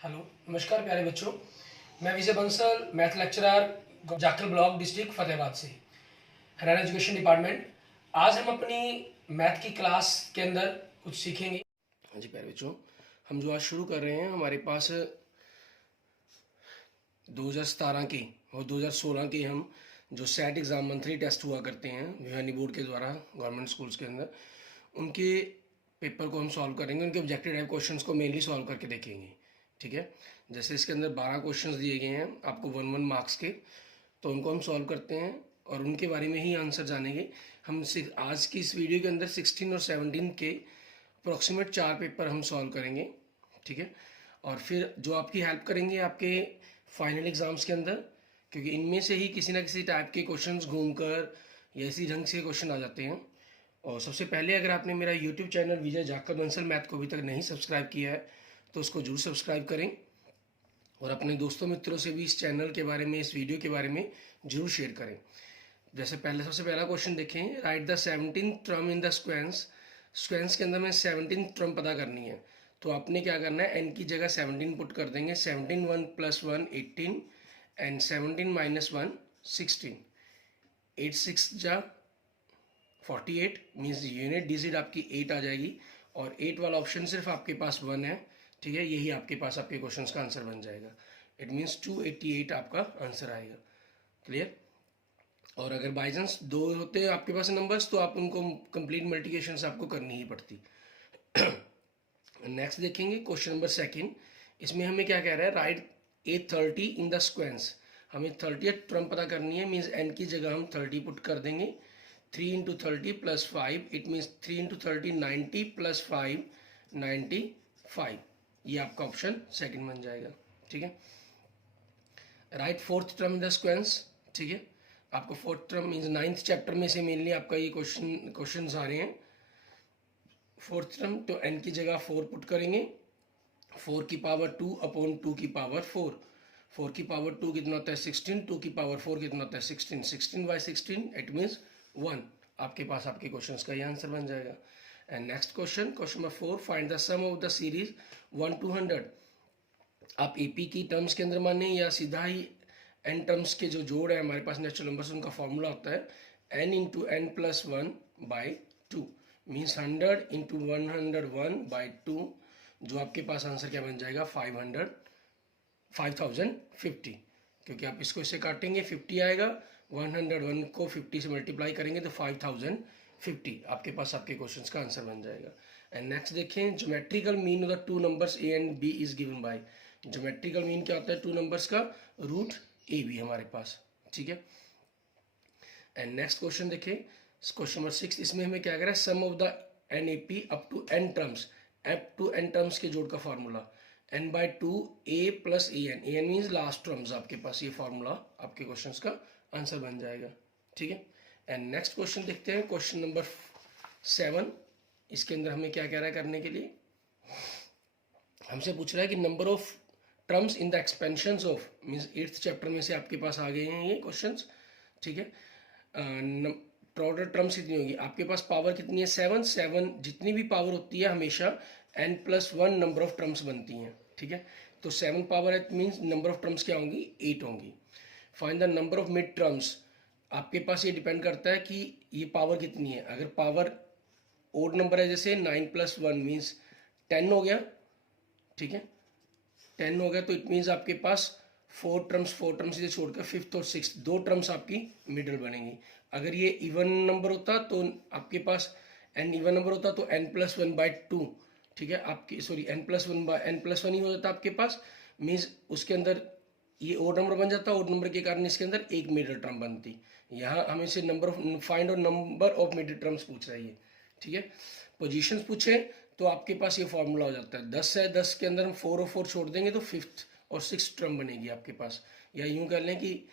Hello, नमस्कार प्यारे बच्चों। मैं Vijay Bansal, math lecturer, Jakhal block, district Fatehabad से, हरियाणा एजुकेशन डिपार्टमेंट। आज हम अपनी मैथ की क्लास के अंदर कुछ सीखेंगे। हाँ जी प्यारे बच्चों, हम जो आज शुरू कर रहे हैं, हमारे पास 2017 के और 2016 के हम जो सेट एग्ज़ाम मंथली टेस्ट हुआ करते हैं भिवानी बोर्ड के द्वारा गवर्नमेंट स्कूल्स के अंदर, उनके पेपर को हम सॉल्व करेंगे। उनके ऑब्जेक्टिव टाइप क्वेश्चंस को मेनली सॉल्व करके देखेंगे। ठीक है, जैसे इसके अंदर 12 क्वेश्चंस दिए गए हैं आपको 1-1 मार्क्स के, तो उनको हम सॉल्व करते हैं और उनके बारे में ही आंसर जानेंगे। हम आज की इस वीडियो के अंदर 16 और 17 के अप्रॉक्सीमेट 4 पेपर हम सॉल्व करेंगे। ठीक है, और फिर जो आपकी हेल्प करेंगे आपके फाइनल एग्ज़ाम्स के अंदर, क्योंकि इनमें से ही किसी ना किसी टाइप के क्वेश्चंस घूमकर या इसी ढंग से क्वेश्चन आ जाते हैं। और सबसे पहले अगर आपने मेरा यूट्यूब चैनल विजय जाखल बंसल मैथ को अभी तक नहीं सब्सक्राइब किया है तो उसको जरूर सब्सक्राइब करें और अपने दोस्तों मित्रों से भी इस चैनल के बारे में, इस वीडियो के बारे में जरूर शेयर करें। जैसे सबसे पहला क्वेश्चन देखें, write the 17 term in the sequence. Sequence के अंदर में 17 टर्म पता करनी है, तो आपने क्या करना है, एन की जगह 17 पुट कर देंगे। 17 1 + 1 18 एंड 17 - 1 16। 8 6 जा 48 मीन्स यूनिट डिजिट आपकी 8 आ जाएगी और 8 वाला ऑप्शन सिर्फ आपके पास 1 है। ठीक है, यही आपके पास आपके क्वेश्चंस का आंसर बन जाएगा। इट मीन्स 288 आपका आंसर आएगा। क्लियर। और अगर बाई चांस 2 होते हैं आपके पास नंबर्स, तो आप उनको कंप्लीट मल्टीप्लिकेशन आपको करनी ही पड़ती। नेक्स्ट देखेंगे क्वेश्चन नंबर 2। इसमें हमें क्या कह रहा है, राइट A30 इन द स्क्वेंस। हमें 30th टर्म पता करनी है, मीन्स एन की जगह हम 30 पुट कर देंगे। 3 × 30 + 5, इट मीन्स 3 × 30 90 + 5 95। ये आपका ऑप्शन सेकंड बन जाएगा। ठीक है, write 4th term in the sequence. ठीक है, आपको 4th term means 9th chapter में से मेनली आपका ये क्वेश्चन आ रहे हैं। 4th टर्म, तो एन की जगह 4 पुट करेंगे। 4 की पावर 2 अपॉन 2 की पावर 4। 4 की पावर 2 कितना होता है 16, 2 की पावर 4 कितना होता है 16। 16/16 इट मीन्स 1। आपके पास आपके क्वेश्चंस का ये आंसर बन जाएगा। And next question, question number 4, find the sum of the series 1 to 100। आप एपी की टर्म्स के अंदर माने या सीधा ही एन टर्म्स के जो जोड़ है हमारे पास नेचुरल नंबर्स, उनका फॉर्मूला होता है n × n+1/2 मीन्स 100 × 101/2, जो आपके पास आंसर क्या बन जाएगा 5050, क्योंकि आप इसको इससे काटेंगे 50 आएगा, 101 को 50 से मल्टीप्लाई करेंगे तो 5050 आपके पास आपके क्वेश्चंस का आंसर बन जाएगा। एंड नेक्स्ट देखें, geometrical mean of the two numbers a and b is given by. Geometrical mean क्या होता है, टू नंबर्स का रूट ए बी हमारे पास। ठीक है, एंड नेक्स्ट क्वेश्चन देखें, क्वेश्चन नंबर 6। इसमें हमें क्या कह रहा है, sum of the n A P up to n terms. Up to n terms के जोड़ का formula n/2 a + an। an means last terms, आपके पास ये फार्मूला आपके क्वेश्चंस का आंसर बन जाएगा। ठीक है, एंड नेक्स्ट क्वेश्चन देखते हैं, क्वेश्चन नंबर 7। इसके अंदर हमें क्या कह रहा है करने के लिए, हमसे पूछ रहा है कि number of terms in the expansion of, means 8th chapter में से आपके पास आ गए हैं ये क्वेश्चंस। ठीक है, टोटल टर्म्स कितनी होगी, आपके पास पावर कितनी है 7। 7 जितनी भी पावर होती है हमेशा n+1 नंबर ऑफ टर्म्स बनती हैं। ठीक है, तो 7 पावर है मीन्स नंबर ऑफ टर्म्स क्या होंगी 8 होंगी। Find the number of mid terms. आपके पास ये डिपेंड करता है कि ये पावर कितनी है। अगर पावर ओड नंबर है, जैसे 9 + 1 मीन्स 10 हो गया। ठीक है, 10 हो गया, तो इट मीन्स आपके पास 4 टर्म्स से छोड़कर 5th और 6th 2 टर्म्स आपकी मिडल बनेंगी। अगर ये इवन नंबर होता तो आपके पास n इवन नंबर होता तो n+1/2। ठीक है, आपकी सॉरी n+1 ही हो जाता आपके पास, मीन्स उसके अंदर ये ओड नंबर बन जाता। ओड नंबर के कारण इसके अंदर एक मिडल टर्म बनती। यहाँ हमें से नंबर ऑफ फाइंड और नंबर ऑफ मिडल टर्म्स पूछ रही है। ठीक है, पोजीशंस पूछे तो आपके पास ये फॉर्मूला हो जाता है, 10 है, 10 के अंदर हम 4 और 4 छोड़ देंगे तो 5th और 6th टर्म बनेगी आपके पास। या यूं कर लें कि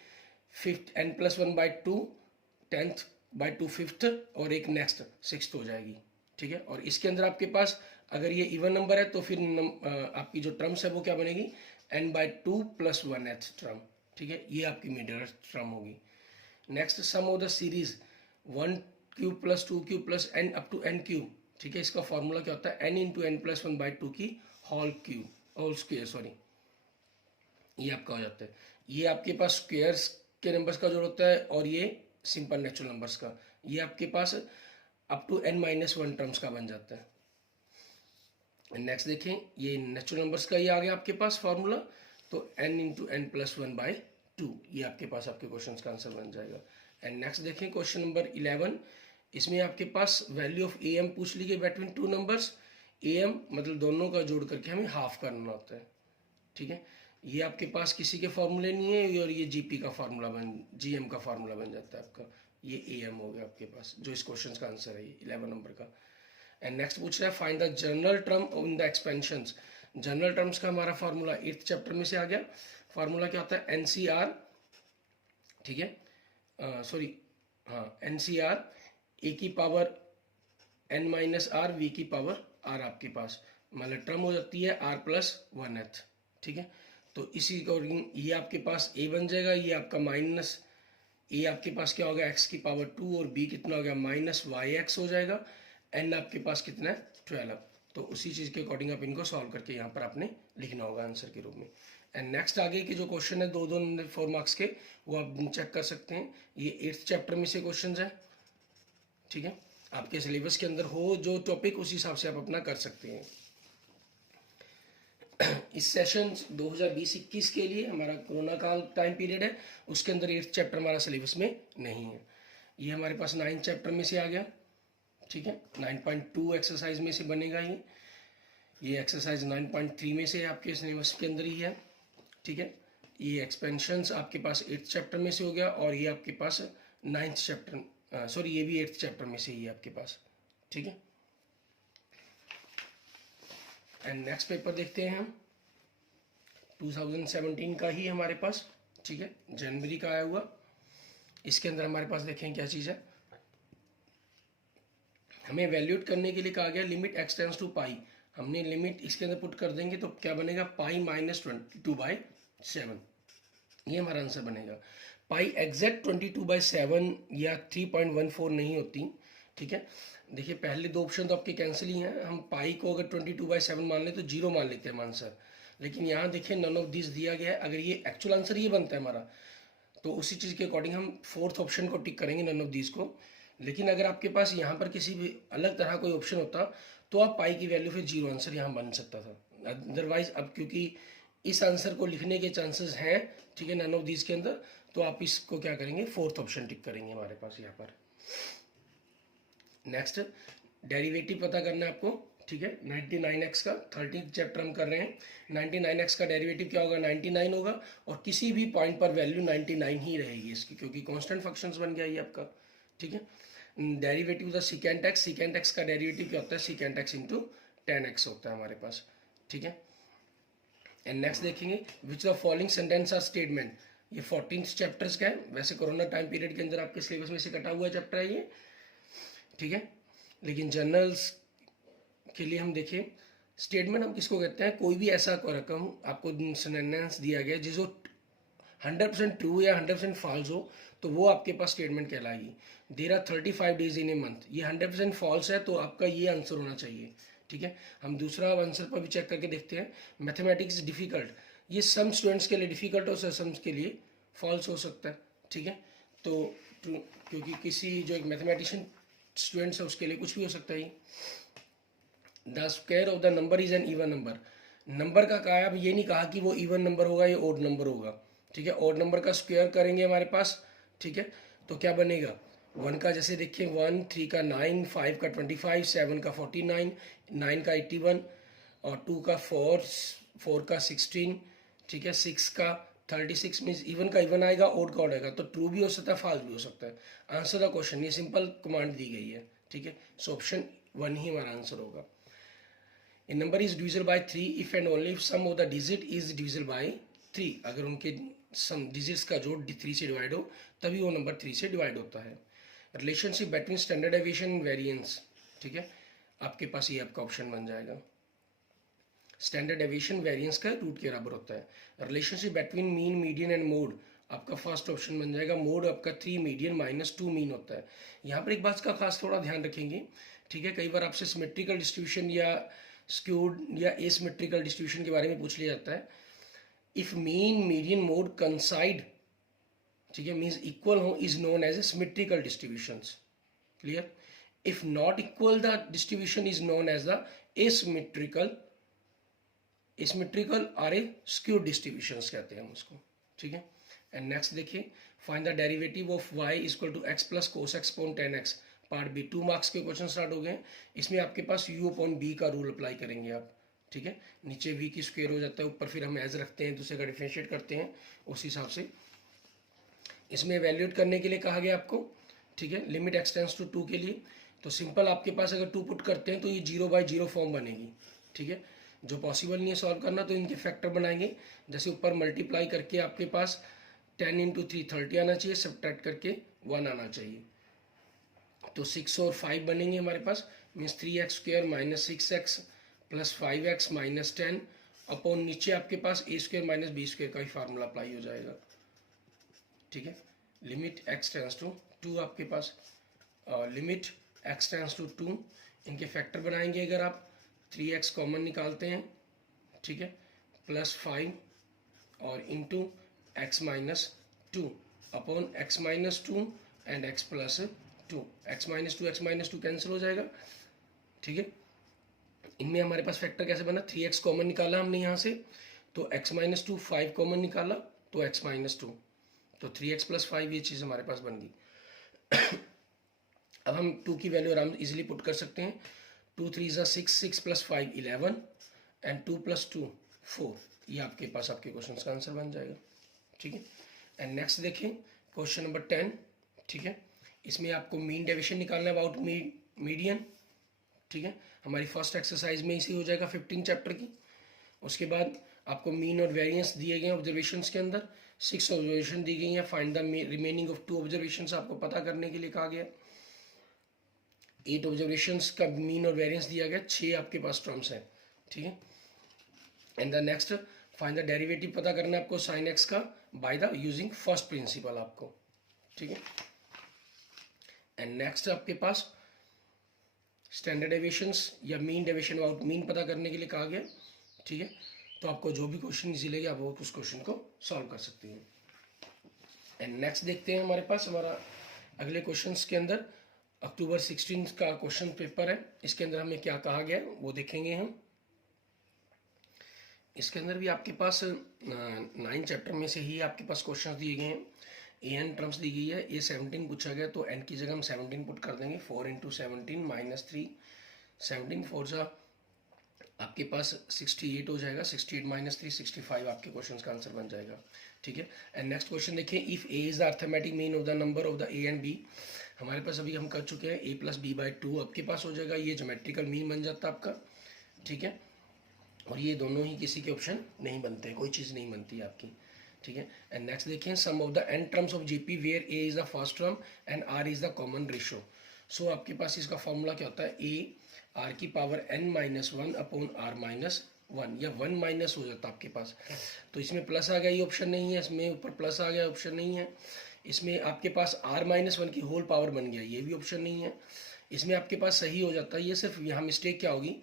5th n+1/2, 10th/2 5th और एक नेक्स्ट 6th हो जाएगी। ठीक है, और इसके अंदर आपके पास अगर ये इवन नंबर है तो फिर आपकी जो टर्म्स है वो क्या बनेगी n/2 + 1th टर्म। ठीक है, ये आपकी मिडल टर्म होगी। Next, sum of the series 1³ + 2³ + n up to n³। ठीक है, इसका फॉर्मूला क्या होता है n × n+1/2 की होल स्क्वायर। ये आपका हो जाता है। ये आपके पास स्क्वेयर्स के नंबर्स का जोड़ होता है और ये सिंपल नेचुरल नंबर्स का, ये आपके पास अप टू n-1 टर्म्स का बन जाता है। नेक्स्ट देखें, ये नेचुरल नंबर्स का ये आ गया आपके पास फॉर्मूला, तो n इंटू एन प्लस 1/2, ये आपके पास आपके क्वेश्चन का आंसर बन जाएगा। एंड नेक्स्ट देखें क्वेश्चन नंबर 11, इसमें आपके पास वैल्यू ऑफ am पूछ ली गई बिटवीन टू नंबर्स। am मतलब दोनों का जोड़ करके हमें हाफ करना होता है, ठीक है। ये आपके पास किसी के फॉर्मूले नहीं है, और ये जीपी का फार्मूला जीएम का फार्मूला बन जाता है आपका। ये एम हो गया आपके पास, जो इस क्वेश्चन का आंसर है, 11 नंबर का। एंड नेक्स्ट पूछ रहा है find the general term in the expansions. General terms का हमारा फार्मूला 8th चैप्टर में से आ गया। फार्मूला क्या होता है, एनसीआर, ठीक है, सॉरी हाँ, एनसीआर ए की पावर n-r v की पावर r आपके पास, मतलब टर्म हो जाती है r+1h, ठीक है। तो इसी अकॉर्डिंग ये आपके पास a बन जाएगा, ये आपका माइनस a आपके पास क्या होगा x की पावर 2, और b कितना हो गया -yx हो जाएगा। n आपके पास कितना है 12। तो उसी चीज़ के अकॉर्डिंग आप इनको सॉल्व करके यहाँ पर आपने लिखना होगा आंसर के रूप में। एंड नेक्स्ट आगे के जो क्वेश्चन है 4 मार्क्स के, वो आप चेक कर सकते हैं। ये 8th चैप्टर में से क्वेश्चन है, ठीक है। आपके सिलेबस के अंदर हो जो टॉपिक, उस हिसाब से आप अपना कर सकते हैं। इस सेशन 2020-21 के लिए हमारा कोरोना काल टाइम पीरियड है, उसके अंदर 8th चैप्टर हमारा सिलेबस में नहीं है। ये हमारे पास 9th चैप्टर में से आ गया, ठीक है। 9.2 एक्सरसाइज में से बनेगा ये एक्सरसाइज 9.3 में से आपके सिलेबस के अंदर ही है, ठीक है। ये एक्सपेंशंस आपके पास 8th चैप्टर में से हो गया, और ये आपके पास 9th चैप्टर, सॉरी ये भी 8th चैप्टर में से ही है आपके पास, ठीक है। एंड नेक्स्ट पेपर देखते हैं हम, 2017 का ही हमारे पास, ठीक है, जनवरी का आया हुआ। इसके अंदर हमारे पास देखें क्या चीज़ है, हमें वैल्यूएट करने के लिए कहा गया लिमिट x टेंड्स टू पाई। हमने लिमिट इसके अंदर पुट कर देंगे तो क्या बनेगा, पाई -22/7, ये हमारा आंसर बनेगा। पाई एग्जैक्ट 22/7 या 3.14 नहीं होती, ठीक है। देखिए पहले दो ऑप्शन तो आपके कैंसिल ही हैं, हम पाई को अगर 22/7 मान लें तो 0 मान लेते हैं आंसर, लेकिन यहाँ देखिए नन ऑफ दिस दिया गया है। अगर ये एक्चुअल आंसर ये बनता है हमारा, तो उसी चीज़ के अकॉर्डिंग हम 4th ऑप्शन को टिक करेंगे, नन ऑफ दिस को। लेकिन अगर आपके पास यहाँ पर किसी भी अलग तरह कोई ऑप्शन होता, तो आप पाई की वैल्यू फिर 0 आंसर यहाँ बन सकता था। अदरवाइज अब क्योंकि इस आंसर को लिखने के चांसेस हैं, ठीक है, नन ऑफ दिस के अंदर, तो आप इसको क्या करेंगे, 4th ऑप्शन टिक करेंगे हमारे पास यहाँ पर। नेक्स्ट डेरिवेटिव पता करना है आपको, ठीक है। 99x का 13th चैप्टर हम कर रहे हैं। 99x का डेरिवेटिव क्या होगा, 99 होगा, और किसी भी पॉइंट पर वैल्यू 99 ही रहेगी इसकी, क्योंकि कांस्टेंट फंक्शंस बन गया ये आपका, ठीक है। डेरिवेटिव द सीकेंट एक्स का डेरिवेटिव क्या होता है, सीकेंट एक्स इंटू 10x होता है हमारे पास, ठीक है। एंड नेक्स्ट देखेंगे which the following sentence are statement. ये 14th चैप्टर्स का है, वैसे कोरोना टाइम पीरियड के अंदर आपके सिलेबस में से कटा हुआ चैप्टर है ये, ठीक है। लेकिन जर्नल्स के लिए हम देखें, स्टेटमेंट हम किसको कहते हैं, कोई भी ऐसा रकम आपको सेंटेंस दिया गया जिसको 100% ट्रू या 100% फॉल्स हो, तो वो आपके पास स्टेटमेंट कहलाएगी। There are 35 days in a month, ये 100% फॉल्स है, तो आपका ये आंसर होना चाहिए, ठीक है। हम दूसरा आंसर पर भी चेक करके देखते हैं। मैथमेटिक्स डिफिकल्ट, ये सम स्टूडेंट्स के लिए डिफिकल्ट हो, सम के लिए फॉल्स हो सकता है, ठीक है। तो क्योंकि किसी जो एक मैथमेटिशियन स्टूडेंट्स है उसके लिए कुछ भी हो सकता है। The square of the number is an even number, number का कहा है, अब ये नहीं कहा कि वो इवन नंबर होगा या ओड नंबर होगा, ठीक है। ओड नंबर का स्क्वायर करेंगे हमारे पास, ठीक है, तो क्या बनेगा, 1 का जैसे देखिए 1, 3 का 9, 5 का 25, 7 का 49, 9 का 81, और 2 का 4 का 16, ठीक है, 6 का 36 मीन्स इवन का इवन आएगा, ओड का ओड आएगा, तो ट्रू भी हो सकता है, फॉल्स भी हो सकता है। आंसर द क्वेश्चन, ये सिंपल कमांड दी गई है, ठीक है। सो ऑप्शन 1 ही हमारा आंसर होगा। A number is divisible by 3 if and only if sum of the digit is divisible by 3, अगर उनके सम डिजिट्स का जोड़ 3 से डिवाइड हो तभी वो नंबर 3 से डिवाइड होता है। Relationship between standard deviation variance, ठीक है, आपके पास ये आपका ऑप्शन बन जाएगा। स्टैंडर्ड डेविएशन वेरिएंस का रूट के बराबर होता है। Relationship between mean median and mode, आपका फर्स्ट ऑप्शन बन जाएगा। मोड आपका 3 मीडियन -2 मीन होता है। यहाँ पर एक बात का खास थोड़ा ध्यान रखेंगे, ठीक है, कई बार आपसे सिमेट्रिकल डिस्ट्रीब्यूशन या स्क्यूड या एसिमेट्रिकल डिस्ट्रीब्यूशन के बारे में पूछ लिया जाता है। If mean median mode coincide, ठीक है, मीन्स इक्वल हो, is known as a symmetrical distributions. Clear. If not equal the distribution is known as the asymmetrical और ए स्क्यू डिस्ट्रीब्यूशंस कहते हैं हम उसको. ठीक है. एंड नेक्स्ट देखिए, find the derivative of y equal to x plus cos x upon ten x. Part B, 2 marks के question start हो गए. इसमें आपके पास u अपॉन b का रूल अप्लाई करेंगे आप. ठीक है. नीचे v की स्क्वायर हो जाता है, ऊपर फिर हम एज रखते हैं, दूसरे का डिफरेंशिएट करते हैं उस हिसाब से. इसमें वैल्यूएट करने के लिए कहा गया आपको. ठीक है. लिमिट x टेंड्स टू 2 के लिए तो सिंपल आपके पास अगर 2 पुट करते हैं तो ये 0/0 फॉर्म बनेगी. ठीक है. जो पॉसिबल नहीं है सॉल्व करना तो इनके फैक्टर बनाएंगे. जैसे ऊपर मल्टीप्लाई करके आपके पास 10 इंटू 3 30 आना चाहिए, सब्ट्रैक्ट करके 1 आना चाहिए. तो 6 और 5 बनेंगे हमारे पास, means 3x² minus 6x plus 5x minus 10 upon नीचे आपके पास a² माइनस b² का ही फार्मूला अप्लाई हो जाएगा. ठीक है. लिमिट x टेंड्स टू 2 आपके पास, लिमिट x टेंड्स टू 2, इनके फैक्टर बनाएंगे अगर आप 3x कॉमन निकालते हैं. ठीक है. प्लस 5 और into x minus 2 upon x minus 2 and x plus 2. x minus two cancel हो जाएगा. ठीक है. इनमें हमारे पास फैक्टर कैसे बना, 3x कॉमन निकाला हमने यहाँ से, तो x माइनस 2, 5 कॉमन निकाला तो x माइनस 2, तो 3x प्लस 5 ये चीज़ हमारे पास बन गई. अब हम 2 की वैल्यू आराम इजीली पुट कर सकते हैं. 2 3 ज़ा 6, 6 प्लस 5 11 एंड 2 प्लस 2 4. ये आपके पास आपके क्वेश्चन का आंसर बन जाएगा. ठीक है. एंड नेक्स्ट देखें क्वेश्चन नंबर 10. ठीक है. इसमें आपको मीन डेविएशन निकालना है अबाउट मीडियन. ठीक है. हमारी फर्स्ट एक्सरसाइज में इसी हो जाएगा 15 चैप्टर की. उसके बाद आपको मीन और वेरिएंस दिए गए हैं ऑब्जर्वेशंस के अंदर. 6 ऑब्जर्वेशन दी गई हैं. Find the remaining of 2 observations आपको पता करने के लिए कहा गया. 8 ऑब्जर्वेशंस का मीन और वेरिएंस दिया गया. 6 आपके पास टर्म्स हैं. ठीक है. And the next find the derivative पता करना है आपको साइन एक्स का by the using first principle आपको. ठीक है. एंड नेक्स्ट आपके पास स्टैंडर्ड डेविएशंस या मीन डेविएशन अबाउट मीन पता करने के लिए कहा गया. ठीक है. तो आपको जो भी क्वेश्चन इजी लगे आप वो उस क्वेश्चन को सॉल्व कर सकते हैं. एंड नेक्स्ट देखते हैं हमारे पास हमारा अगले क्वेश्चंस के अंदर अक्टूबर 16 का क्वेश्चन पेपर है. इसके अंदर हमें क्या कहा गया है वो देखेंगे हम. इसके अंदर भी आपके पास 9 चैप्टर में से ही आपके पास क्वेश्चन दिए गए हैं. an टर्म्स दी गई है. a 17 पूछा गया तो n की जगह हम 17 पुट कर देंगे. 4 इंटू 17 माइनस 3, 17 4 सा आपके पास 68 हो जाएगा. 68 माइनस 3 65 आपके क्वेश्चन का आंसर बन जाएगा. ठीक है. एंड नेक्स्ट क्वेश्चन देखिए, if a is the arithmetic mean of the number of the a and b. हमारे पास अभी हम कर चुके हैं a प्लस b बाई 2 आपके पास हो जाएगा. ये ज्योमेट्रिकल मीन बन जाता है आपका. ठीक है. और ये दोनों ही किसी के ऑप्शन नहीं बनते, कोई चीज़ नहीं बनती आपकी. ठीक है. एंड नेक्स्ट देखिए, sum of the n terms of GP where a is the first term and r is the common ratio. So आपके पास इसका फॉर्मूला क्या होता है, a r की power n minus 1 upon r minus 1 या 1 minus हो जाता है आपके पास. तो इसमें प्लस आ गया, ये ऑप्शन नहीं है. इसमें ऊपर प्लस आ गया, ऑप्शन नहीं है. इसमें आपके पास r माइनस 1 की होल पावर बन गया, ये भी ऑप्शन नहीं है. इसमें आपके पास सही हो जाता है. ये सिर्फ यहाँ मिस्टेक क्या होगी,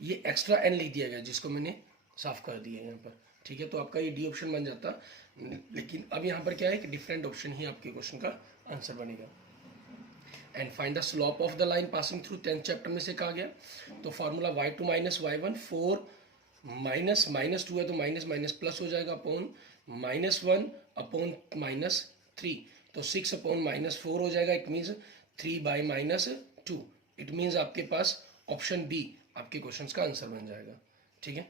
ये एक्स्ट्रा n लिख दिया गया जिसको मैंने साफ कर दिया है यहाँ पर. ठीक है. तो आपका ये डी ऑप्शन बन जाता. लेकिन अब यहाँ पर क्या है कि डिफरेंट ऑप्शन ही आपके क्वेश्चन का आंसर बनेगा. And find the slope of the line passing through 10th chapter में से कहा गया. तो formula y2 minus y1, 4 minus minus 2 है तो माइनस माइनस प्लस हो जाएगा अपॉन माइनस 1 अपॉन माइनस 3. तो 6 अपॉन माइनस 4 हो जाएगा. It means 3 by minus 2. It means आपके पास ऑप्शन बी आपके क्वेश्चंस का आंसर बन जाएगा. ठीक है.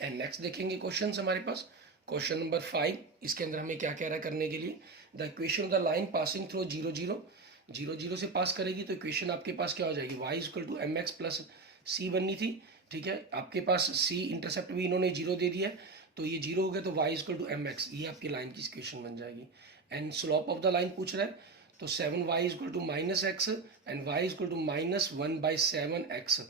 एंड नेक्स्ट देखेंगे क्वेश्चंस हमारे पास. Question number 5. इसके अंदर हमें क्या कह रहा है करने के लिए, the equation of the line passing through 0 0 0 0 से पास करेगी तो इक्वेशन आपके पास क्या हो जाएगी, y equal to m x plus c बननी थी. ठीक है. आपके पास c इंटरसेप्ट भी इन्होंने 0 दे दिया है तो ये 0 हो गया तो y equal to m x, ये आपकी लाइन की इक्वेशन बन जाएगी. And slope of the line पूछ रहा है तो 7y equal to minus x and y equal to minus 1/7x.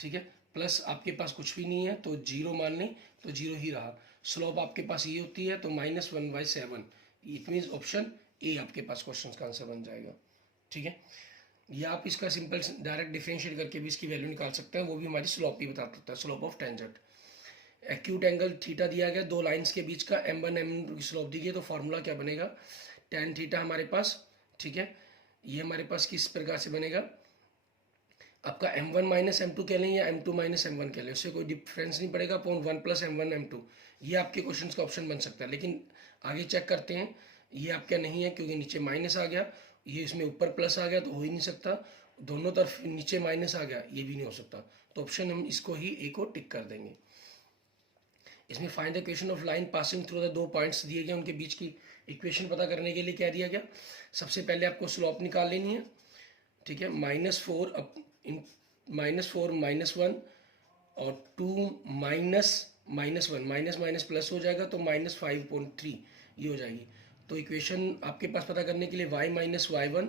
ठीक है. प्लस आपके पास कुछ भी नहीं है तो 0 मान लें तो 0 ही रहा. स्लोप आपके पास ये होती है तो minus 1/7. It means option A आपके पास क्वेश्चन का आंसर बन जाएगा. ठीक है. या आप इसका सिंपल डायरेक्ट डिफरेंशिएट करके भी इसकी वैल्यू निकाल सकते हैं, वो भी हमारी स्लोप ही बता सकता है, slope of tangent. Acute angle theta दिया गया, दो लाइंस के बीच का, m1 m की स्लोप दी गई, तो फार्मूला क्या बनेगा, tan थीटा हमारे पास, ठीक है। ये हमारे पास किस प्रकार से बनेगा, आपका m1 माइनस एम टू कह लें या m2 माइनस m1 कह लें, उससे कोई डिफरेंस नहीं पड़ेगा, अपॉन 1 प्लस m1 m2, ये आपके क्वेश्चन का ऑप्शन बन सकता है। लेकिन आगे चेक करते हैं, ये आपका नहीं है क्योंकि नीचे माइनस आ गया, ये इसमें ऊपर प्लस आ गया तो हो ही नहीं सकता, दोनों तरफ नीचे माइनस आ गया, ये भी नहीं हो सकता, तो ऑप्शन हम इसको ही ए को टिक कर देंगे। इसमें find the equation of line passing through the दो पॉइंट्स दिए गए, उनके बीच की इक्वेशन पता करने के लिए क्या दिया गया, सबसे पहले आपको स्लोप निकाल लेनी है, ठीक है, -4 -1 और 2 -1 माइनस माइनस प्लस हो जाएगा तो -5/3 ये हो जाएगी। तो इक्वेशन आपके पास पता करने के लिए y minus y1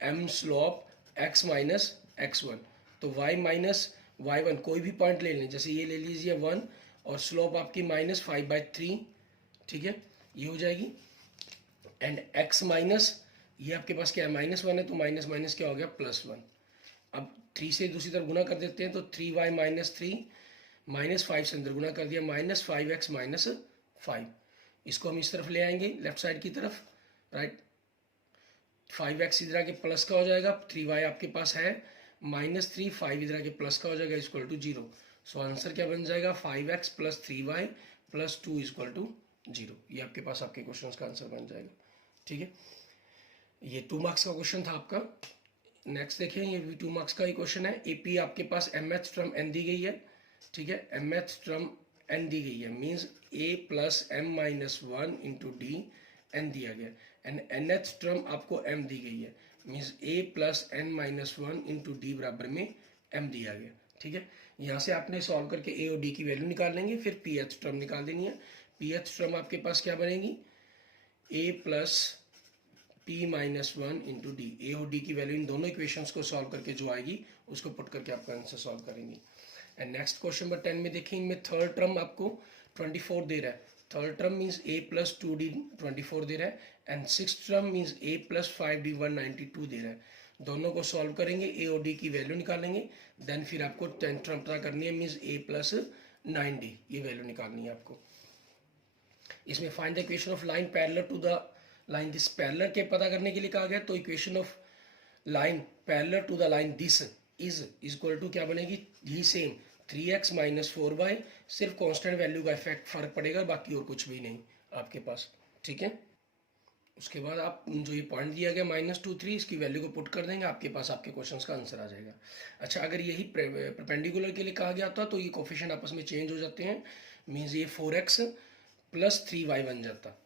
m slope x minus x1, तो y माइनस y1 कोई भी पॉइंट ले लें, जैसे ये ले लीजिए 1 और स्लोप आपकी -5/3, ठीक है, ये हो जाएगी। एंड x माइनस, ये आपके पास क्या है, -1 है तो माइनस माइनस क्या हो गया, +1। अब 3 से दूसरी तरफ गुना कर देते हैं तो 3y माइनस 3 -5 से अंदर गुना कर दिया, -5x माइनस 5, इसको हम इस तरफ ले आएंगे लेफ्ट साइड की तरफ, राइट, 5x इधर आके प्लस का हो जाएगा, 3y आपके पास है -3, 5 इधर आके प्लस का हो जाएगा, इक्वल टू 0। सो आंसर क्या बन जाएगा, 5x + 3y + 2 इक्वल टू 0। ये आपके पास आपके क्वेश्चन का आंसर बन जाएगा, ठीक है। ये 2 मार्क्स का क्वेश्चन था आपका। नेक्स्ट देखें, ये भी 2 मार्क्स का ही क्वेश्चन है। एपी आपके पास mth फ्रॉम n दी गई है, ठीक है, mth फ्रॉम n दी गई है, means a + m-1 × d n दिया गया, एंड nth टर्म आपको m दी गई है, मीन्स a + n-1 × d बराबर में m दिया गया, ठीक है। यहाँ से आपने सॉल्व करके a और d की वैल्यू निकाल लेंगे, फिर pth टर्म निकाल देनी है। pth टर्म आपके पास क्या बनेगी, a + p-1 × d, a और d की वैल्यू इन दोनों इक्वेशंस को सॉल्व करके जो आएगी उसको पुट करके आपका आंसर सॉल्व करेंगे। एंड नेक्स्ट क्वेश्चन नंबर 10 में देखिए, इनमें थर्ड टर्म आपको 24 दे रहा है, third term means a + 2d 24 दे रहा है, and six term means a + 5d 192 दे रहा है। दोनों को सॉल्व करेंगे, a और d की वैल्यू निकालेंगे, देन फिर आपको 10th टर्म पता करनी है, मीन्स a + 9d, ये वैल्यू निकालनी है आपको। इसमें find the equation of line parallel to the line this, parallel के पता करने के लिए कहा गया, तो equation of line parallel to the line this is equal to क्या बनेगी, ही सेम 3x - 4y, सिर्फ कांस्टेंट वैल्यू का इफेक्ट फर्क पड़ेगा, बाकी और कुछ भी नहीं आपके पास, ठीक है। उसके बाद आप जो ये पॉइंट दिया गया -2 3, इसकी वैल्यू को पुट कर देंगे, आपके पास आपके क्वेश्चंस का आंसर आ जाएगा। अच्छा, अगर यही परपेंडिकुलर के लिए कहा गया था तो ये कोफिशिएंट आपस में चेंज हो जाते हैं, मीन्स ये 4x + 3y बन जाता,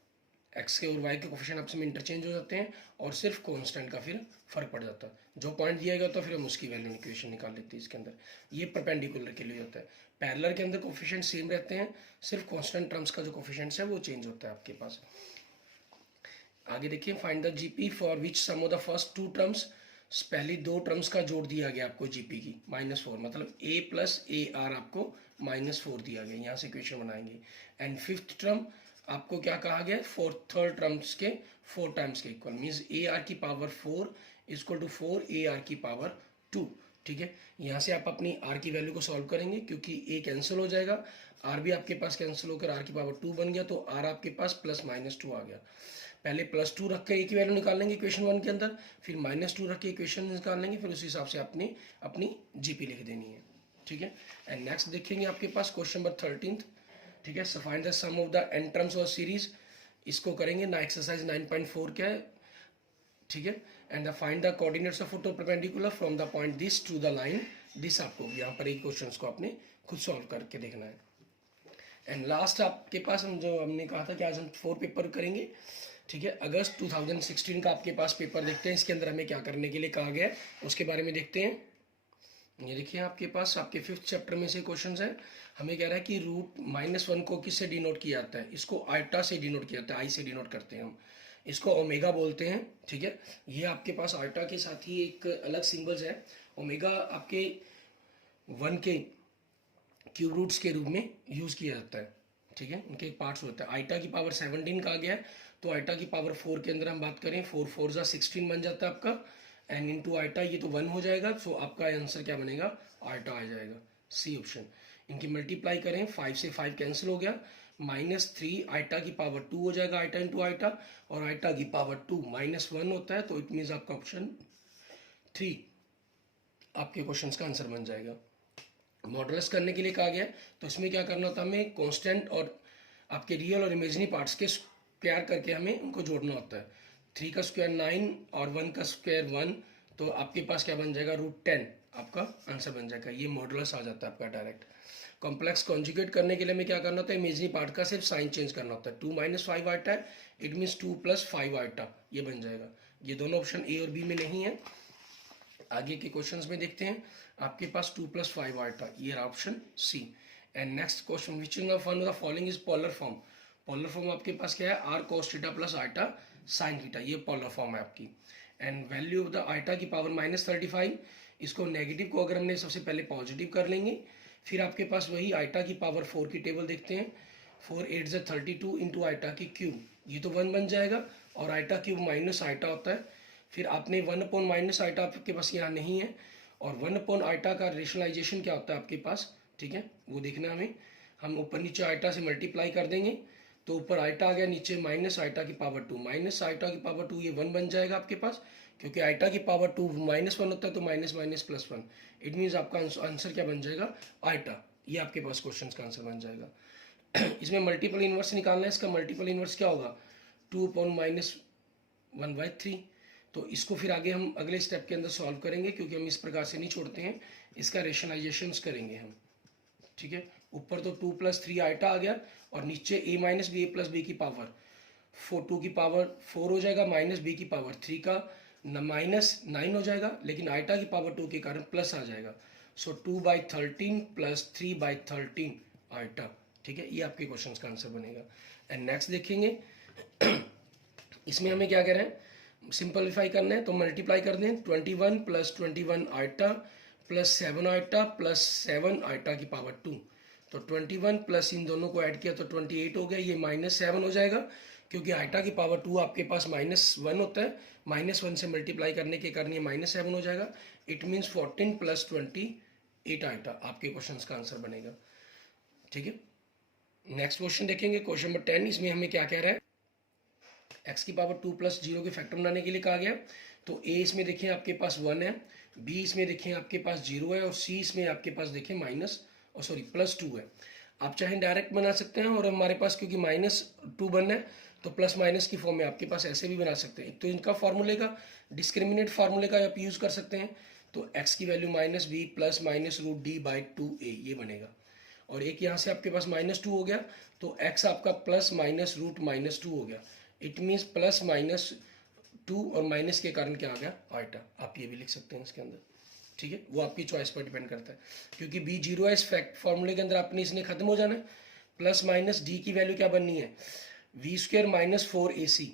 x के और y के कोफिशिएंट आपस में इंटरचेंज हो जाते हैं और सिर्फ कांस्टेंट का फिर फर्क पड़ जाता है। जो पॉइंट दिया गया होता है फिर हम उसकी वैल्यू इक्वेशन निकाल लेते हैं इसके अंदर। ये परपेंडिकुलर के लिए होता है। पैरेलल के अंदर कोफिशिएंट सेम रहते हैं, सिर्फ कांस्टेंट टर्म्स का जो कोफिशिएंट्स है वो चेंज होता है आपके पास। आगे देखिए, find the GP for which sum of the first 2 terms, पहली 2 टर्म्स का जोड़ दिया गया आपको जीपी की -4, मतलब a + ar आपको -4 दिया गया, यहाँ से इक्वेशन बनाएंगे। एंड फिफ्थ टर्म आपको क्या कहा गया, थर्ड टर्म्स के 4 टाइम्स के इक्वल, मीन्स ar की पावर 4 इक्वल टू 4 ar की पावर 2, ठीक है। यहाँ से आप अपनी r की वैल्यू को सॉल्व करेंगे, क्योंकि a कैंसिल हो जाएगा, r भी आपके पास कैंसिल होकर r की पावर 2 बन गया, तो r आपके पास +-2 आ गया। पहले +2 रख के a की वैल्यू निकाल लेंगे इक्वेशन 1 के अंदर, फिर -2 रख के इक्वेशन निकाल लेंगे, फिर उस हिसाब से आपने अपनी जीपी लिख देनी है, ठीक है। एंड नेक्स्ट देखेंगे आपके पास क्वेश्चन नंबर 13, ठीक है। So find the sum of the n terms और सीरीज, इसको करेंगे ना, एक्सरसाइज 9.4 क्या है, ठीक है। And the find the coordinates of foot perpendicular from the point this to the line this, आपको यहाँ पर एक क्वेश्चन को आपने खुद सॉल्व करके देखना है। एंड लास्ट आपके पास हम जो हमने कहा था कि आज हम 4 पेपर करेंगे, ठीक है। अगस्त 2016 का आपके पास पेपर देखते हैं, इसके अंदर हमें क्या करने के लिए कहा गया है उसके बारे में देखते हैं। ये देखिए आपके पास आपके 5th चैप्टर में से क्वेश्चंस है। हमें कह रहा है कि √-1 को किससे डिनोट किया जाता है, इसको आइटा से डिनोट किया जाता है, आई से डिनोट करते हैं हम, इसको ओमेगा बोलते हैं, ठीक है। ये आपके पास आइटा के साथ ही एक अलग सिंबल्स है, ओमेगा आपके 1 के क्यूब रूट्स के रूप में यूज़ किया जाता है, ठीक है, उनके पार्ट्स होता है। आइटा की पावर 17 कहा गया है, तो आइटा की पावर 4 के अंदर हम बात करें, 4 4 जा 16 बन जाता है आपका, एंड इनटू आइटा ये तो 1 हो जाएगा, सो आपका आंसर क्या बनेगा, आइटा आ जाएगा, सी ऑप्शन। इनकी मल्टीप्लाई करें, 5 से 5 कैंसिल हो गया, -3 आइटा की पावर 2 हो जाएगा, आइटा इंटू आइटा, और आइटा की पावर 2 -1 होता है, तो इट मीन्स आपका ऑप्शन 3 आपके क्वेश्चन का आंसर बन जाएगा। मॉडुलस करने के लिए कहा गया, तो इसमें क्या करना होता है, हमें कांस्टेंट और आपके रियल और इमेजिनरी पार्ट्स के स्क्वायर करके हमें उनको जोड़ना होता है। 3 का स्क्वायर 9 और 1 का स्क्वायर 1, तो आपके पास क्या बन जाएगा, √10 आपका आंसर बन जाएगा। ये मॉडुलस आ जाता है आपका डायरेक्ट। कॉम्प्लेक्स कॉन्जुगेट करने के लिए हमें क्या करना होता है, इमेजिनरी पार्ट का सिर्फ साइन चेंज करना होता है। 2 - 5 आइटा है, इट मीन्स 2 + 5 आइटा, ये बन जाएगा। ये दोनों ऑप्शन ए और बी में नहीं है। आगे के क्वेश्चंस में देखते हैं, आपके पास 2 + 5 आइटा, ये option C. And next question, which of one of the following is polar form. Polar form आपके पास क्या है, r cos theta + iota sin theta, ये पोलर फॉर्म है आपकी। And value of the iota की पावर -35, इसको नेगेटिव को अगर हमने सबसे पहले पॉजिटिव कर लेंगे, फिर आपके पास वही आइटा की पावर 4 की टेबल देखते हैं। 4 8 = 32 इंटू आइटा की क्यूब, ये तो 1 बन जाएगा, और आइटा क्यूब माइनस आइटा होता है। फिर आपने 1/- आइटा आपके पास यहाँ नहीं है, और 1/ आइटा का रेशनलाइजेशन क्या होता है आपके पास, ठीक है, वो देखना हमें। हम ऊपर नीचे आइटा से मल्टीप्लाई कर देंगे, तो ऊपर आइटा आ गया, नीचे माइनस आइटा की पावर 2, माइनस आइटा की पावर 2, ये 1 बन जाएगा आपके पास, क्योंकि आइटा की पावर 2 -1 होता है, तो minus minus plus 1, it means आपका आंसर क्या बन जाएगा, आइटा। ये आपके पास क्वेश्चन का आंसर बन जाएगा। इसमें मल्टीपल इन्वर्स निकालना है, इसका मल्टीपल इन्वर्स क्या होगा, 2/-1/3। तो इसको फिर आगे हम अगले स्टेप के अंदर सॉल्व करेंगे, क्योंकि हम इस प्रकार से नहीं छोड़ते हैं, इसका रेशनलाइजेशन करेंगे हम, ठीक है। ऊपर तो 2 + 3 आइटा आ गया, और नीचे a - b a + b की पावर 2 की पावर 4 हो जाएगा, माइनस b की पावर 3 का -9 हो जाएगा, लेकिन आइटा की पावर 2 के कारण प्लस आ जाएगा। सो 2/13 + 3/13 आइटा, ठीक है, ये आपके क्वेश्चन का आंसर बनेगा। एंड नेक्स्ट देखेंगे, इसमें हमें क्या कह रहे हैं, सिंपलीफाई करना है, तो मल्टीप्लाई कर दें, 21 + 21 आइटा + 7 आइटा + 7 आइटा की पावर 2, तो 21 प्लस इन दोनों को ऐड किया तो 28 हो गया, ये -7 हो जाएगा, क्योंकि आइटा की पावर 2 आपके पास -1 होता है, -1 से मल्टीप्लाई करने के कारण ये -7 हो जाएगा। इट मीन्स 14 + 28 आइटा आपके क्वेश्चन का आंसर बनेगा, ठीक है। नेक्स्ट क्वेश्चन देखेंगे, क्वेश्चन नंबर 10। इसमें हमें क्या कह रहा है, x की पावर 2 + 0 के फैक्टर बनाने के लिए कहा गया। तो a इसमें देखें आपके पास 1 है, b इसमें देखें आपके पास 0 है, और c इसमें आपके पास देखें +2 है। आप चाहे डायरेक्ट बना सकते हैं, और हमारे पास क्योंकि -2 बनना है, तो प्लस माइनस की फॉर्म में आपके पास ऐसे भी बना सकते हैं। तो इनका फार्मूले का, डिस्क्रिमिनेट फार्मूले का आप यूज़ कर सकते हैं। तो x की वैल्यू -b + -√d/2a, ये बनेगा। और एक यहाँ से आपके पास -2 हो गया, तो x आपका +-√-2 हो गया। इट मीन्स +-2 और माइनस के कारण क्या आ गया, आइटा। आप ये भी लिख सकते हैं इसके अंदर, ठीक है, वो आपकी चॉइस पर डिपेंड करता है, क्योंकि b 0 है, इस फैक्ट फॉर्मूले के अंदर अपने इसने खत्म हो जाना है। +-d की वैल्यू क्या बननी है, v² - 4ac,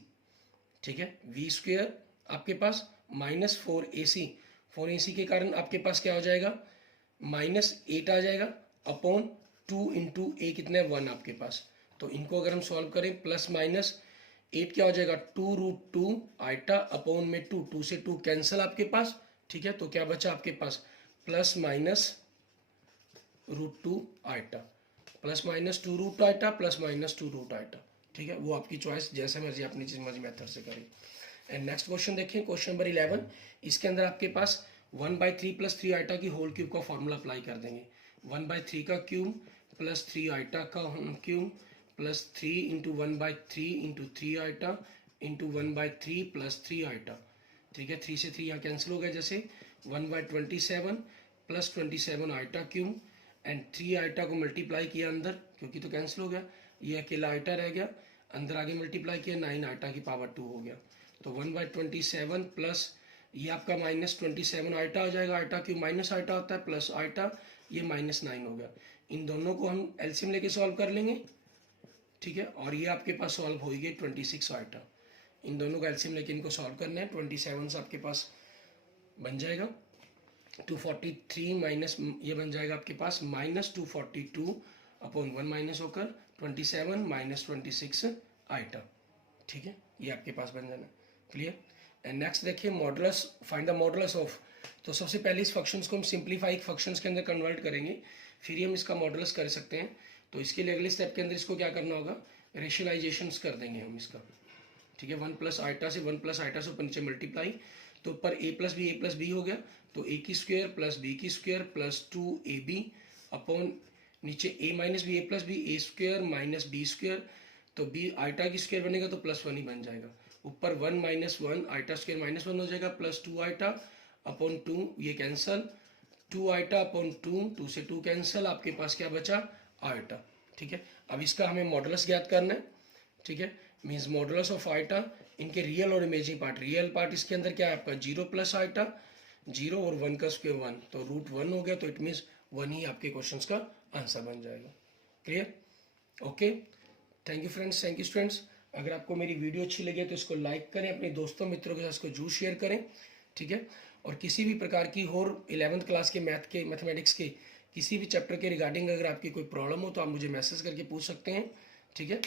ठीक है, v² आपके पास -4ac, 4ac के कारण आपके पास क्या हो जाएगा, -8 आ जाएगा, अपॉन 2 × a कितना है, 1 आपके पास। तो इनको अगर हम सॉल्व करें, +-8 क्या हो जाएगा, 2√2 आइटा अपॉन में 2, 2 से 2 कैंसिल आपके पास, ठीक है। तो क्या बचा आपके पास, +-√2 आइटा, +-2 आइटा, +-2 आइटा, ठीक है। वो आपकी चॉइस, जैसे मर्जी अपनी चीज मर्जी मेथड से करें। एंड नेक्स्ट क्वेश्चन देखें, क्वेश्चन नंबर 11। इसके अंदर आपके पास 1/3 + 3 आइटा की होल क्यूब का फॉर्मूला अप्लाई कर देंगे। 1/3 का क्यूब + 3 आइटा का क्यूब + 3 × 1/3 × 3 आइटा × 1/3 + 3 आइटा, ठीक है। 3 से 3 यहाँ कैंसिल हो गया, जैसे 1/27 + 27 आइटा क्यूब, एंड 3 आइटा को मल्टीप्लाई किया अंदर, क्योंकि तो कैंसिल हो गया, ये अकेला आइटा रह गया, अंदर आगे मल्टीप्लाई किया, 9 आइटा की पावर 2 हो गया। तो 1/27 प्लस ये आपका -27 आइटा हो जाएगा, आइटा क्यूब माइनस आइटा होता है, प्लस आइटा, ये -9 हो गया। इन दोनों को हम एलसीएम लेके सॉल्व कर लेंगे, ठीक है। और ये आपके पास सॉल्व हो गई 26 आइटा। इन दोनों का एलसीएम लेके इनको सॉल्व करना है। 27 से आपके पास बन जाएगा 243 माइनस, ये बन जाएगा आपके पास -242 अपॉन 1 माइनस होकर 27 - 26 आइटा, ठीक है। ये आपके पास बन जाना, क्लियर। एंड नेक्स्ट देखिए, modulus, find the modulus of. तो सबसे पहले इस फंक्शंस को हम सिंप्लीफाइड फंक्शंस के अंदर कन्वर्ट करेंगे, फिर ही हम इसका मॉडुलस कर सकते हैं। तो इसके लिए अगले स्टेप के अंदर इसको क्या करना होगा, रेशनलाइजेशंस कर देंगे हम इसका, ठीक है। 1 प्लस आइटा से 1 प्लस आइटा से ऊपर नीचे मल्टीप्लाई, तो ऊपर ए प्लस बी हो गया, तो ए की स्क्वायर प्लस बी की स्क्वायर प्लस 2ab अपॉन नीचे ए माइनस बी, ए प्लस बी, ए स्क्वायर माइनस बी स्क्वायर, तो बी आइटा की स्क्वायर बनेगा तो +1 ही बन जाएगा। ऊपर 1 माइनस 1 आइटा स्क्वायर -1 हो जाएगा, प्लस 2 आइटा अपॉन 2, ये कैंसल, 2 आइटा अपॉन 2 से 2 कैंसल, आपके पास क्या बचा, आइटा, ठीक है। अब इसका हमें मॉडुलस ज्ञात करना है, ठीक है, मीन्स मॉडुलस ऑफ आइटा, इनके रियल और इमेजिनरी पार्ट। रियल पार्ट इसके अंदर क्या है आपका 0 प्लस आइटा 0 और 1 का स्क्वायर 1, तो √1 हो गया, तो इट मीन्स 1 ही आपके क्वेश्चन का आंसर बन जाएगा। Clear, okay, thank you friends, thank you students. अगर आपको मेरी वीडियो अच्छी लगे तो इसको लाइक करें, अपने दोस्तों मित्रों के साथ इसको जरूर शेयर करें, ठीक है। और किसी भी प्रकार की और 11th क्लास के मैथ के मैथमेटिक्स के किसी भी चैप्टर के रिगार्डिंग अगर आपकी कोई प्रॉब्लम हो तो आप मुझे मैसेज करके पूछ सकते हैं, ठीक है।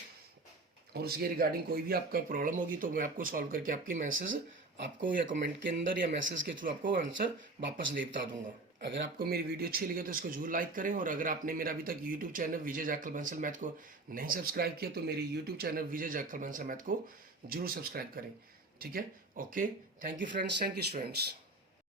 और उसके रिगार्डिंग कोई भी आपका प्रॉब्लम होगी तो मैं आपको सॉल्व करके आपकी मैसेज आपको या कमेंट के अंदर या मैसेज के थ्रू आपको आंसर वापस दे बता दूंगा। अगर आपको मेरी वीडियो अच्छी लगे तो इसको जरूर लाइक करें, और अगर आपने मेरा अभी तक यूट्यूब चैनल विजय जाखल बंसल मैथ को नहीं सब्सक्राइब किया तो मेरी यूट्यूब चैनल विजय जाखल बंसल मैथ को जरूर सब्सक्राइब करें, ठीक है। Okay, thank you friends, thank you students.